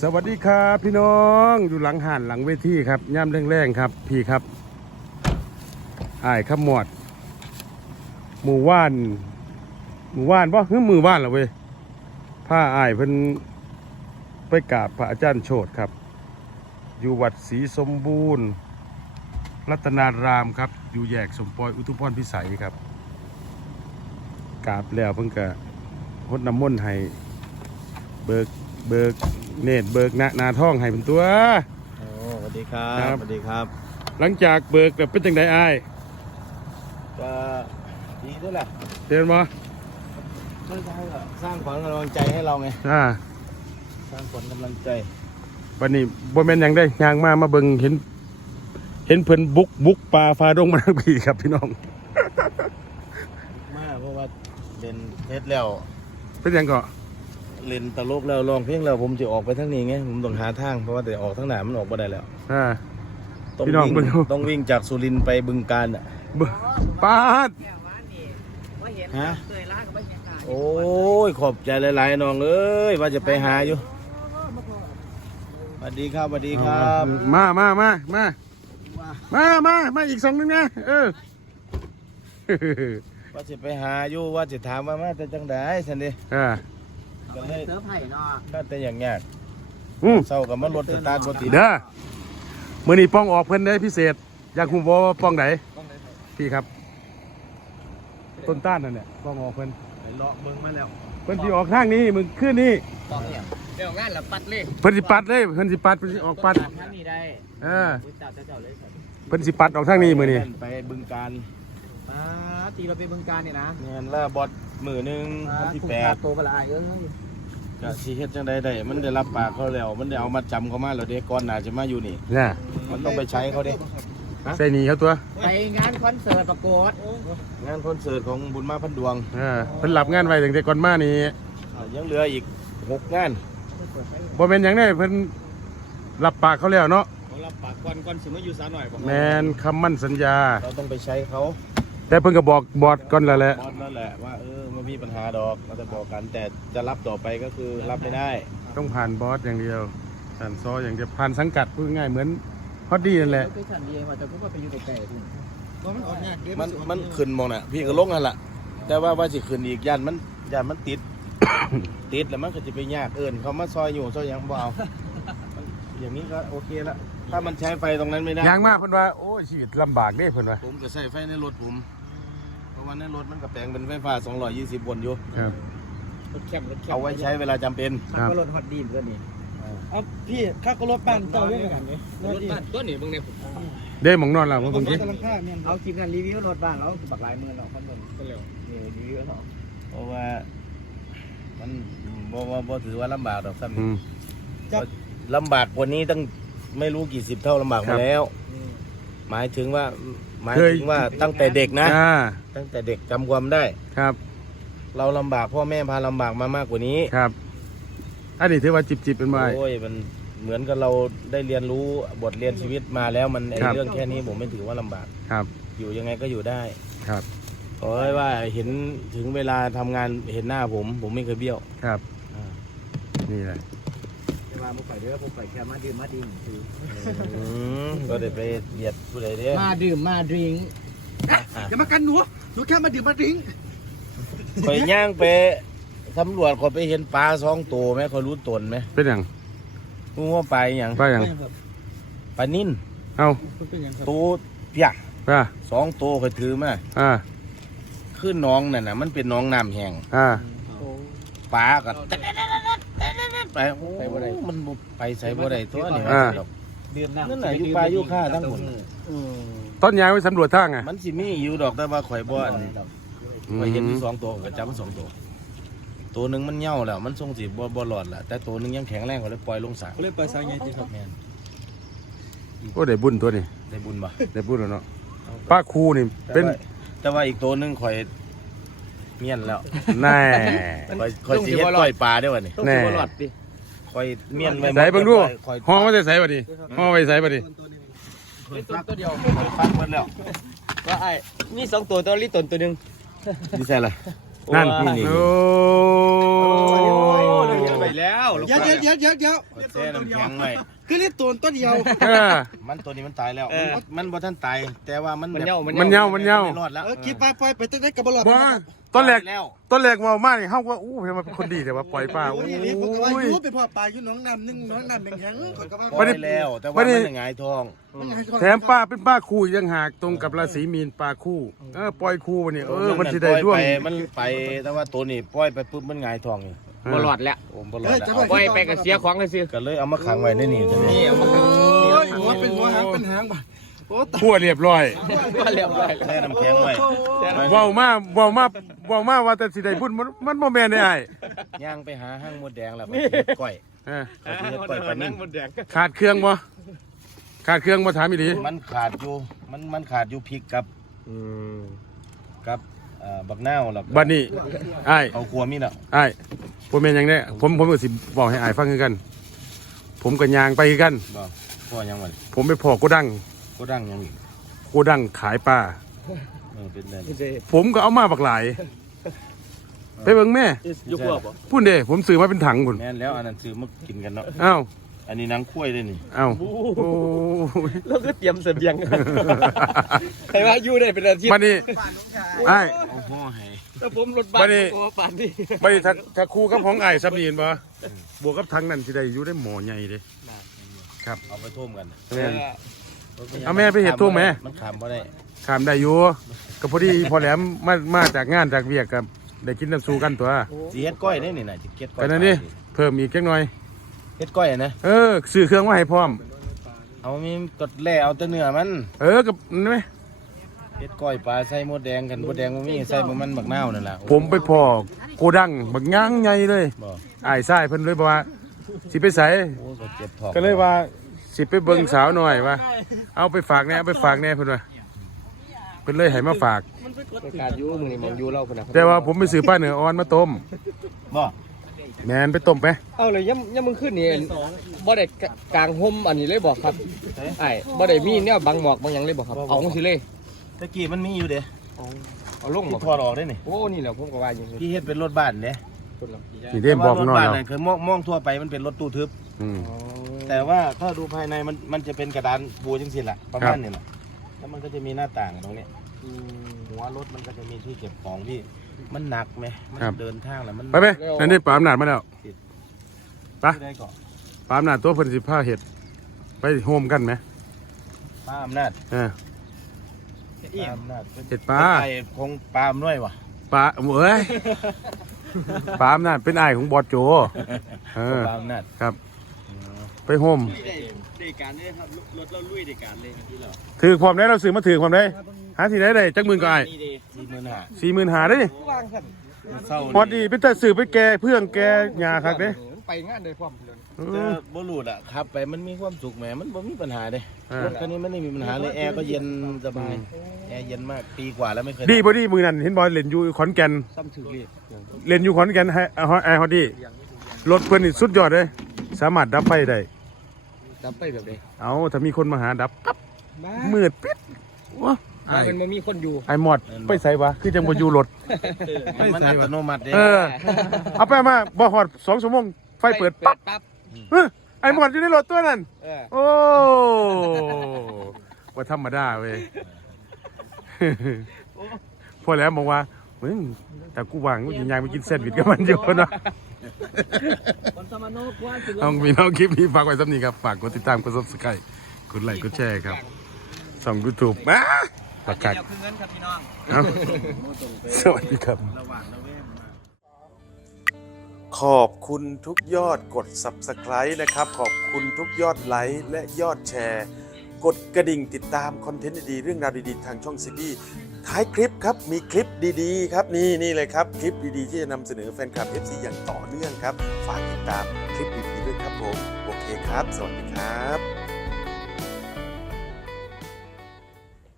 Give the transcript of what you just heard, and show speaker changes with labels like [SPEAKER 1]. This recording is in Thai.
[SPEAKER 1] วัสดีครับพี่น้องอยู่หลังห่านหลังเวทีครับย่ำแรงๆครับพี่ครับอ้ายขมวดหมู่ว่านป่ะมือว่านเหรอเว้ยผ้าอ้ายเพิ่นไปกราบพระอาจารย์โชติครับอยู่วัดศรีสมบูรณ์รัตนารามครับอยู่แยกสมปอยอุทุมพรพิสัยครับกราบแล้วเพิ่งกะพดน้ำมนต์ให้เบิกเนตรเบิกนาท่องให้เป็นตัว
[SPEAKER 2] โอ้สวัสดีครับสวัสดีครับ
[SPEAKER 1] หลังจากเบิกแบบเป็นจังไดอ้าย
[SPEAKER 2] ก็ดีด้วยแหละ
[SPEAKER 1] เห็นบ่
[SPEAKER 2] สร้างขวัญกำลังใจให้เราไงสร้างขวัญกำลังใจ
[SPEAKER 1] วันนี้บ่แม่นหยังได้ย่างมาเบิ่งเห็นเพิ่นบุกป่าฟ้าดงมาทั้งปีครับพี่น้อง
[SPEAKER 2] มาเพราะว่าเล่นเทสแล้ว
[SPEAKER 1] เป็นหยังก็
[SPEAKER 2] เล่นตลกแล้วร้องเพลงแล้วผมจะออกไปทางนี้ไงผมต้องหาทางเพราะว่าแต่ออกทางไหนมันออกไม่ได้แล้วต้องวิ่งจากสุรินทร์ไปบึงกาฬ
[SPEAKER 1] ปาด
[SPEAKER 2] ฮะโอ้ยขอบใจหลายๆน้องเอ้ยว่าจะไปหาอยู่สวัสดีครับสวัสดีครับ
[SPEAKER 1] มาอีก2นึงนะ
[SPEAKER 2] ว่าจะไปหาอยู่ว่าจะถามว่ามาแต่จังไดสันดิก็เลยเติมไผ่เนาะก็แต่อย่างยากเศร้ากับมันรถสตาร์ทบ่ติด
[SPEAKER 1] เด้อมื้อนี้ป้องออกเพิ่นได้พิเศษอยากฮู้บ่ว่าป้องไหนพี่ครับต้นต้านนั่นแหละป้องออกเพิ่น
[SPEAKER 2] ไปเลาะเบิ่งมาแล้ว
[SPEAKER 1] เพิ่นสิออกทางนี้มึงขึ้นนี่
[SPEAKER 2] ป้องเนี่ยเดี๋ยวงานละปัดเลย
[SPEAKER 1] เพิ่นสิปัดออกปัด
[SPEAKER 2] ทางนี้ได้
[SPEAKER 1] เพิ่นสิปัดออกทางนี้มื้อนี้
[SPEAKER 2] ไปบึงกาฬ
[SPEAKER 3] ตีเราไปบึงกาฬเนี่ยนะ
[SPEAKER 2] เงินละบอดมื้อนึงวันที่8
[SPEAKER 3] โตปลาเอ้ย
[SPEAKER 2] ก็สิเฮ็ดจังได๋ได้มันได้รับปากเขาแล้วมันได้เอามาจำเขามาแล้วเด้ก่อนหน้าจะมาอยู่นี่
[SPEAKER 1] น่ะ
[SPEAKER 2] มันต้องไปใช้เขาเด้
[SPEAKER 1] ใส่หนีเขาตัว
[SPEAKER 3] ไปงานคอนเสิร์ตประกวด
[SPEAKER 2] งานคอนเสิร์ตของบุญมาพันดวง
[SPEAKER 1] เพิ่นรับงานไว้ตั้งแต่ก่อนมานี่
[SPEAKER 2] ยังเหลืออีก6งาน
[SPEAKER 1] บ่แม่นหยังได้เพิ่นรับปากเขาแล้วเนาะ
[SPEAKER 2] รับปากก่อนสิมาอยู่ซะหน่อย
[SPEAKER 1] แม่นคำมั่นสัญญา
[SPEAKER 2] เราต้องไปใช้เขา
[SPEAKER 1] แต่เพิ่นก็บอกบอสก่อนแล้วแหละ
[SPEAKER 2] บอสนั่นแหละว่ามันมีปัญหาดอกเราจะบอกกันแต่จะรับต่อไปก็คือรับไม่ได้
[SPEAKER 1] ต้องผ่านบอสอย่างเดียวผ่านซออย่างจะผ่านสังกัดพูดง่ายเหมือนฮอตดี้นั่นแหละ
[SPEAKER 2] มันขึ้นมองน่ะพี่ก็ลงนั่นแหละแต่ว่าสิขึ้นอีกย่านมันติด ติดแล้วมันก็จะไปยากเขามาซอยอยู่ซอยยังบ่เอาอย่างนี้ก็โอเคละถ้ามันใช้ไฟตรงนั้นไม่ได้
[SPEAKER 1] ยางมากเพิ่นว่าโอ้ชีวิตลำบากเด้เพิ่นว่า
[SPEAKER 2] ผมก็ใส่ไฟในรถผมเพราะว่าในรถมันก็แปลงเป็นไฟฟ้า220 โวลต์อยู่
[SPEAKER 1] ครับ
[SPEAKER 3] รถแคบ
[SPEAKER 2] เอาไว้ใช้เวลาจำเป็น
[SPEAKER 3] ก็รถฮอตดีเหมือนกันนี่พี่ข้าก็รถบ้านเจ้าเรื่องกันนี่
[SPEAKER 2] รถบ้านตัวนี้มึงเนี่ย
[SPEAKER 1] เด้หมองนอนแล้วมึงคิด
[SPEAKER 3] เอาคลิปนั้นรีวิวรถบ้านแล้วบักหลายมือเราคอนโดก็เร็วรีวิวเนาะ
[SPEAKER 2] เพราะว่ามันบ่ถือว่าลำบากดอกซ้ำลำบากกว่านี้ตั้งไม่รู้กี่10 เท่าลำบากมาแล้วหมายถึงว่าตั้งแต่เด็กนะตั้งแต่เด็กจำความได้
[SPEAKER 1] ครับ
[SPEAKER 2] เราลำบากพ่อแม่พาลำบากมามากกว่านี้
[SPEAKER 1] ครับอันนี้ถือว่าจิบเป็นไง
[SPEAKER 2] โอ้ยมันเหมือนกับเราได้เรียนรู้บทเรียนชีวิตมาแล้วมันเรื่องแค่นี้ผมไม่ถือว่าลำบาก
[SPEAKER 1] ครับ
[SPEAKER 2] อยู่ยังไงก็อยู่ได้
[SPEAKER 1] ครับ
[SPEAKER 2] ขอให้ว่าเห็นถึงเวลาทำงานเห็นหน้าผมไม่เคยเบี้ยว
[SPEAKER 1] ครับนี่แหละ
[SPEAKER 3] มาผมไปแค่มาดื่มมาดิ้ง
[SPEAKER 2] ก็ได้ไปเบียดผู้ใดเด้
[SPEAKER 3] มาดื่มมาดิ้งอย่ามากันหนูแค่มาดื่มมาดิ้ง
[SPEAKER 2] ไปย่างไปตำรวจเขาไปเห็นปลา2 ตัวไหมเขารู้ตนไหม
[SPEAKER 1] เป็นอย่าง
[SPEAKER 2] งูว่าปลาอย่าง
[SPEAKER 1] ปลา
[SPEAKER 2] นิ่น
[SPEAKER 1] เอา
[SPEAKER 2] ตัวเปียก2 ตัวเขาถือมาขึ้นน้องนั่นน่ะมันเป็นน้องน้ำแห้งปลาก็ไปบ่ได้มันไปใส่บ่ได้ตัวนี่นั่นน่ะอยู่ปลาอยู่ข้าทั้งหมด
[SPEAKER 1] ต้นยางไปสำรวจทางไง
[SPEAKER 2] มันสิมีอยู่ดอกแต่ว่าข่อยบ่ข่อยเห็นอยู่2 ตัวก็จับมัน2 ตัวนึงมันเหี่ยวแล้วมันทรงสิบ่หลอดแหละแต่ตัวนึงยังแข็งแรงเขาเลยปล่อยลงสระ
[SPEAKER 3] เลยปล่อยสระไงจีครับ
[SPEAKER 1] โอ้ได้บุญตัวนี้
[SPEAKER 2] ได้บุญบ่
[SPEAKER 1] ได้บุญแล้วเนาะป้าคูนี่เป็น
[SPEAKER 2] แต่ว่าอีกตัวนึงข่อยเมียนแล้ว
[SPEAKER 1] แน่
[SPEAKER 2] ข่อยสิเฮ็ดปล่อยปลาได้บ่นี่
[SPEAKER 1] แน่
[SPEAKER 2] ข่อยเมียนไว้
[SPEAKER 1] ใส่เบิ่งดูห้องไว้ใส่บ่ดิห้องไว้ใส่บ่ดิ
[SPEAKER 3] ตัวเดียว
[SPEAKER 2] ฟักหมดแล้ว
[SPEAKER 3] ว่าไอ้มี2 ตัวลิตนตัวนึง
[SPEAKER 2] นี่ใส่อะไร
[SPEAKER 1] นั่นโอ้
[SPEAKER 3] ไปแล้ว
[SPEAKER 4] เดี๋ยว
[SPEAKER 2] แช่น้ำแข็งไว้
[SPEAKER 4] คือเรียกตัวเดียว
[SPEAKER 2] มันตัวนี้มันตายแล้วมันบ่ทันตายแต่ว่ามัน
[SPEAKER 3] มันเน่า
[SPEAKER 1] มันเน่า
[SPEAKER 2] ไม่รอดแล้ว
[SPEAKER 4] คิดไปตั้งแต่กับบอล
[SPEAKER 1] บ่ต้นแรก
[SPEAKER 2] แล้ว
[SPEAKER 1] ต้นแรกเมามากนี่เฮาว่าอู้เห็นมันเป็นคนดีแต่ว่าปล่อยป้า
[SPEAKER 4] โอ้
[SPEAKER 1] โอ้
[SPEAKER 4] ย
[SPEAKER 1] ย
[SPEAKER 4] นี่ผมก็ว่าอยู่เป็นพ่อปลาอยู่น้องน้ำนึงน้องน้ำแข็งก่อนก็ว่า
[SPEAKER 2] ปล่อยแล้วแต่ว่ามันหงายท้อง
[SPEAKER 1] แถมป้าเป็นป้าคู่อีกต่างหากตรงกับราศีมีนป้าคู่ปล่อยคู่วันนี้มันสิได้ร่วง
[SPEAKER 2] มันไปแต่ว่าตัวนี้ปล่อยไปปุ๊บมันหงายท้องนี่
[SPEAKER 3] บ่รอดแล้ว
[SPEAKER 2] โอ้บ่รอดแล้ว
[SPEAKER 3] ปล่อยไปก็เสียของเลยสิ
[SPEAKER 2] ก็เลยเอามาขังไว้ในนี่ตัวนี้
[SPEAKER 3] นี่เอามา
[SPEAKER 4] หัวเป็นหัวหางเป็นหางบ่โอ้
[SPEAKER 1] คั่วเรียบร้อย
[SPEAKER 3] ก็เรียบร้อย
[SPEAKER 2] แช่น้ำแข็งไว้
[SPEAKER 1] เว้ามาว่าแต่สิได้พูดมันบ่แม่นได้อ้าย
[SPEAKER 2] ย่างไปหาห้างมดแดงแล้วไปเฮ็ดก้อย
[SPEAKER 1] เออ
[SPEAKER 2] ไปเฮ็ดก้อยปลานิ่ม
[SPEAKER 1] ขาดเครื่องบ่ขาดเครื่องบ่ถามอีหลี
[SPEAKER 2] มันขาดอยู่มันขาดอยู่พริกกับบักนาวแล้ว
[SPEAKER 1] บัดนี้อ้าย
[SPEAKER 2] เอาครัวมีน่ะ
[SPEAKER 1] อ้ายบ่แม่นหยังแน่ผมก็สิบอกให้อ้ายฟังคือกัน ผมก็ย่างไปคือกัน
[SPEAKER 2] บ่พ่อยังบ่
[SPEAKER 1] ผมไปพอโกดัง
[SPEAKER 2] ก็ดังยังอีก
[SPEAKER 1] โกดังขายปลา
[SPEAKER 2] เป็นเดือน
[SPEAKER 1] ผมก็เอามาบักหลาย ไปเบิ่งแม่
[SPEAKER 3] ยุคพวกบ่
[SPEAKER 1] พูดเด้ผมซื้อมาเป็นถังพุ่น
[SPEAKER 2] แม่นแล้วอันนั้นซื้อมากินกันเนาะ
[SPEAKER 1] อ้าว
[SPEAKER 2] อันนี้นางคุ้ยเลยนี่
[SPEAKER 1] อ้าวโอ้ย
[SPEAKER 3] แล้วก็เตรียมเสบียงใครว่าอยู่ได้เป็นอาทิตย์
[SPEAKER 1] บัดนี้อ้าย
[SPEAKER 2] เอาห่อให้
[SPEAKER 3] ถ้าผมรถบ้านโอ้ปานนี้
[SPEAKER 1] บัดนี้ถ้าคู่กับของอ้ายซับนี่เห็นบ่บวกกับถังนั้นสิได้อยู่ได้หม้อใหญ่เด้
[SPEAKER 2] เอาไปท่วมกัน
[SPEAKER 1] แม่น เอาแม่ไปเฮ็ดท่วมแม่
[SPEAKER 2] มันขามบ่ได้
[SPEAKER 1] ข้ามได้อยู่ก็พอดีพอแหลมมาจากงานจากเวียกกับได้กินน้ำสู้กันตัว
[SPEAKER 2] สิเฮ็ดก้อยได้นี่น่ะสิเก็ดก้อย
[SPEAKER 1] ไปนั่นนี่เพิ่มอีกจักหน่อย
[SPEAKER 2] เฮ็ดก้อยนะ
[SPEAKER 1] ซื้อเครื่องมาให้พร้อม
[SPEAKER 2] เอามีกดแล่เอาแต่เนื้อมัน
[SPEAKER 1] กับนั่นไหม
[SPEAKER 2] เฮ็ดก้อยปลาใส่มดแดงกันมดแดงบ่มีใส่มันบักนาวนั่นล่ะ
[SPEAKER 1] ผมไปพอโกดังบักย่างใหญ่เลย
[SPEAKER 2] บ่
[SPEAKER 1] อ้ายชายเพิ่นเลยบอกว่าสิไปใส่
[SPEAKER 2] โอ้ก็เจ็บท้อง
[SPEAKER 1] ก็เลยว่าสิไปเบิ่งสาวหน่อยว่าเอาไปฝากแหน่เอาไปฝากแหน่เพิ่นว่าเพิ่นเลยให้มาฝาก
[SPEAKER 3] การอยู่มื้อนี้มองอยู่เราพุ่นน่ะ
[SPEAKER 1] แต่ว่าผมไปซื้อปลาเนื้ออ่อนมาต้ม
[SPEAKER 2] บ่
[SPEAKER 1] แมนไปต้มไป
[SPEAKER 3] เอาเลยย่ำมึงขึ้นนี่บ่ได้กลางห่มอันนี้เลยบอกครับไอ้บ่ได้มีเนี่ยบังหมอกบางหยังเลยบอกครับเอาสิเลย
[SPEAKER 2] ตะกี้มันมีอยู่เด้
[SPEAKER 3] เอาลงบ่
[SPEAKER 2] ถอดออกได้นี่
[SPEAKER 3] โอ้นี่แหละผมก็ว่าอย่างนี้
[SPEAKER 2] ที่เฮ็ดเป็นรถบ้านเด้
[SPEAKER 1] นี่เด้บอกน้อย
[SPEAKER 2] รถบ้าน
[SPEAKER 1] เรา
[SPEAKER 2] นั่นคือมองทั่วไปมันเป็นรถตู้ทึบ
[SPEAKER 1] อืม
[SPEAKER 2] แต่ว่าถ้าดูภายในมันจะเป็นกระดานปูจังซี่ล่ะประมาณนี้ล่ะแล้วมันก็จะมีหน้าต่างตรงนี้หัวรถมันก็จะมีที่เก็บของที่มันหนักไหมมันเดินทางแล้วมัน
[SPEAKER 1] ไปไปนั่นนี่ปลาอำนาจมาแล้วไป
[SPEAKER 2] ได้ก่อน
[SPEAKER 1] ปลาอำนาจตัวเพิ่นสิพาเฮ็ดไปโฮมกันไหม
[SPEAKER 2] ป้าอำนาจ
[SPEAKER 1] เออ
[SPEAKER 2] ป้าอำนาจ
[SPEAKER 1] เฮ็ดปลา
[SPEAKER 2] ไอ้คงปลาด้วยวะ
[SPEAKER 1] ปลาเอ้ยปลาอำนาจเป็นอ้ายของบอสโจ
[SPEAKER 2] ปลาอำนาจ
[SPEAKER 1] ครับ ไปโฮม
[SPEAKER 3] ได้การเลยครับรถเราลุยได้การเลยที่เรา
[SPEAKER 1] ถือความได้เราซื้อมาถือความได้หาที่ไหนได้จักหมื่นก็อ้าย
[SPEAKER 2] 45,000
[SPEAKER 1] 40,000ได้ดิ
[SPEAKER 3] วางสั่น
[SPEAKER 2] เศร้า
[SPEAKER 1] พอดีเป็นแต่ซื้อไปแกเพื่องแกหญ้าคักเด้
[SPEAKER 3] ไปงานได้พร้อมเลย
[SPEAKER 2] แต่บ่รูดอ่ะขับไปมันมีความสุขแหมมันบ่มีปัญหาเด้
[SPEAKER 1] อ่าร
[SPEAKER 2] ถคันนี้มันไม่มีปัญหาเลยแอร์ก็เย็นสบายแอร์เย็นมากปีกว่าแล้วไม่เคย
[SPEAKER 1] ดีบ่ดีมือนั้นเห็นบ่เล่นอยู่ขอนแก่น
[SPEAKER 3] ซ้ำถือเรียก
[SPEAKER 1] เล่นอยู่ขอนแก่นไอ้ฮอดดี้รถเพิ่นนี่สุดยอดเลยสามารถดับไฟได้
[SPEAKER 3] จับไปแบบใด
[SPEAKER 1] เอาถ้ามีคนมาหาดับปั๊บมืดปิดว้า
[SPEAKER 3] มันบ่มีคนอยู่
[SPEAKER 1] ไอ้หมอดไปใส่วะคือจังบ่อยู่รถ
[SPEAKER 2] มันอัตโนมัติเด้
[SPEAKER 1] เอาไปมาบ่ฮอด2 ชั่วโมงไฟเปิดปั๊บ
[SPEAKER 3] ปั๊บ
[SPEAKER 1] ไอ้หมอดอยู่ในรถตัวนั้น
[SPEAKER 3] เออ
[SPEAKER 1] โอ้ว่าธรรมดาเว้ย พอแล้วบอกว่ามึงแต่กูวางกูยังไปกินแซนด์วิชกับมันอยู่เนาะเอามีน้องคลิปนี้ฝากไว้สักนี้ครับฝากกดติดตามกด Subscribe กดไลค์กดแชร์ครับส่อง YouTube ประกาศสวัสดีครับขอบคุณทุกยอดกด Subscribe นะครับขอบคุณทุกยอดไลค์และยอดแชร์กดกระดิ่งติดตามคอนเทนต์ดีๆเรื่องราวดีๆทางช่องซีบีท้ายคลิปครับมีคลิปดีๆครับนี่เลยครับคลิปดีๆที่จะนำเสนอแฟนคลับ FC อย่างต่อเนื่องครับฝากติดตามคลิปดีๆด้วยครับผมโอเคครับสวัสดีครับ